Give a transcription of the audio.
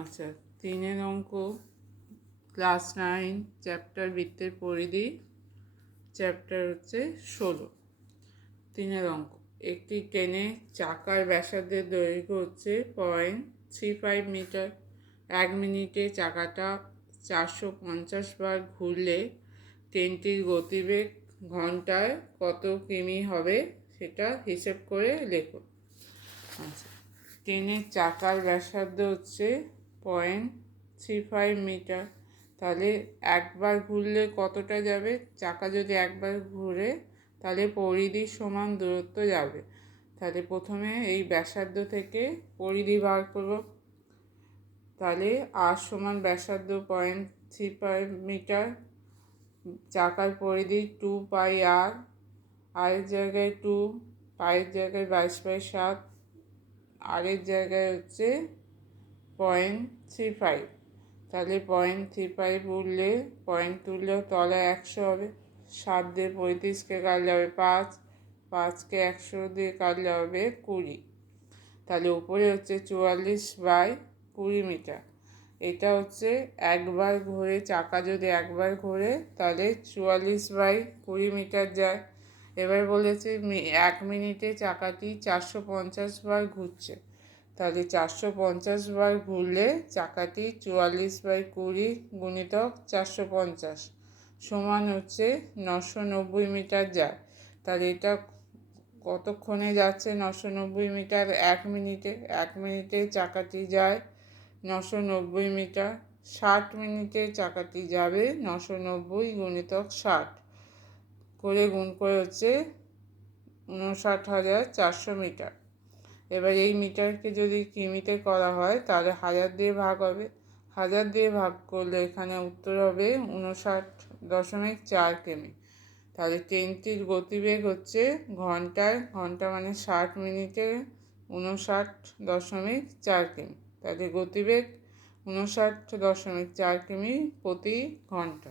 আচ্ছা, 3 অঙ্ক, class 9, chapter বৃত্তের পরিধি, চ্যাপ্টার হচ্ছে 16। 3 অঙ্ক, একটি ট্রেনে চাকার ব্যাসার্ধের দৈর্ঘ্য হচ্ছে 0.35 মিটার। 1 মিনিটে চাকাটা 450 বার ঘুরলে ট্রেনটির গতিবেগ ঘন্টায় কত কিমি হবে সেটা হিসেব করে লেখো। আচ্ছা, ট্রেনের চাকার ব্যাসার্ধ হচ্ছে 0.35 মিটার। তাহলে একবার ঘুরলে কতটা যাবে? চাকা যদি একবার ঘুরে তাহলে পরিধি সমান দূরত্ব যাবে। তাহলে প্রথমে এই ব্যাসার্ধ থেকে পরিধি বার করব। তাহলে আর সমান ব্যাসার্ধ 0.35 মিটার, চাকার পরিধি 2πr, আরের জায়গায় 2, পায়ের জায়গায় 22/7, আরের জায়গায় হচ্ছে 0.35। তাহলে 0.35 উঠলে পয়েন্ট তুললেও তলায় 100 হবে। 7 দিয়ে 35কে কাটলে হবে 5, 5কে 100 দিয়ে কাটলে হবে 20। তাহলে উপরে হচ্ছে 44/20 মিটার। এটা হচ্ছে একবার ঘুরে, চাকা যদি একবার ঘুরে তাহলে 44/20 মিটার যায়। এবার বলেছে 1 মিনিটে চাকাটি 450 বার ঘুরছে। তাহলে 450 বার ঘুরলে চাকাটি 44/20 গুণিতক 450 সমান হচ্ছে 990 মিটার যায়। তাহলে এটা কতক্ষণে যাচ্ছে? 990 মিটার 1 মিনিটে। 1 মিনিটে চাকাটি যায় 990 মিটার। 60 মিনিটে চাকাটি যাবে 990 গুণিতক 60 করে গুণ করে হচ্ছে 59,400 মিটার। এবার এই মিটারকে যদি কিমিতে করা হয় তাহলে 1000 দিয়ে ভাগ হবে। 1000 দিয়ে ভাগ করলে এখানে উত্তর হবে 59.4 কিমি। তাহলে ট্রেনটির গতিবেগ হচ্ছে ঘন্টা মানে 60 মিনিটে 59.4 কিমি। তাহলে গতিবেগ 59.4 কিমি প্রতি ঘন্টা।